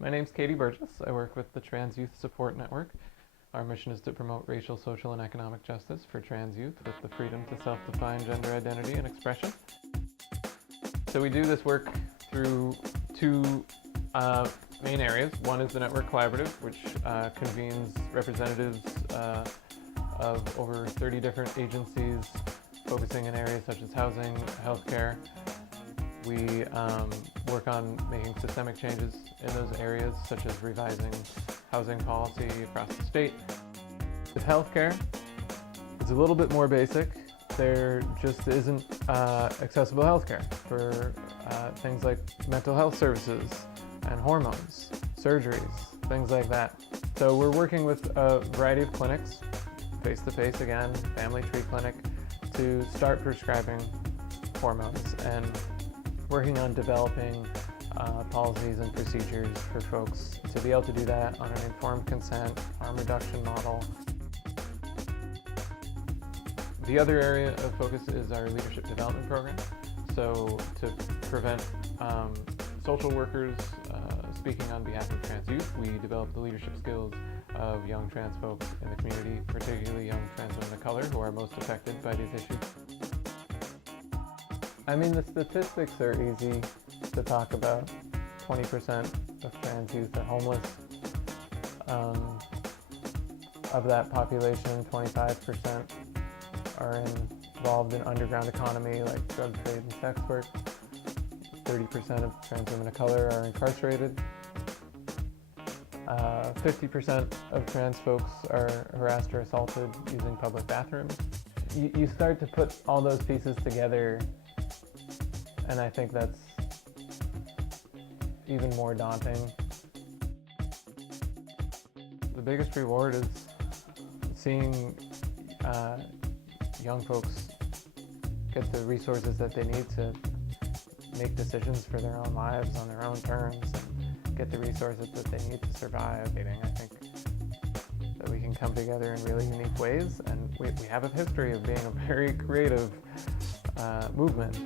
My name's Katie Burgess. I work with the Trans Youth Support Network. Our mission is to promote racial, social, and economic justice for trans youth with the freedom to self-define gender identity and expression. So we do this work through two main areas. One is the Network Collaborative, which convenes representatives of over 30 different agencies focusing in areas such as housing, healthcare. We work on making systemic changes in those areas, such as revising housing policy across the state. With healthcare, it's a little bit more basic. There just isn't accessible healthcare for things like mental health services and hormones, surgeries, things like that. So we're working with a variety of clinics, face-to-face again, family tree clinic, to start prescribing hormones and working on developing policies and procedures for folks to be able to do that on an informed consent, harm reduction model. The other area of focus is our leadership development program. So to prevent social workers speaking on behalf of trans youth, we develop the leadership skills of young trans folks in the community, particularly young trans women of color who are most affected by these issues. I mean, the statistics are easy to talk about. 20% of trans youth are homeless. Of that population, 25% are involved in underground economy like drug trade and sex work. 30% of trans women of color are incarcerated. 50% of trans folks are harassed or assaulted using public bathrooms. You start to put all those pieces together, and I think that's even more daunting. The biggest reward is seeing young folks get the resources that they need to make decisions for their own lives on their own terms and get the resources that they need to survive. I think that we can come together in really unique ways, and we have a history of being a very creative movement.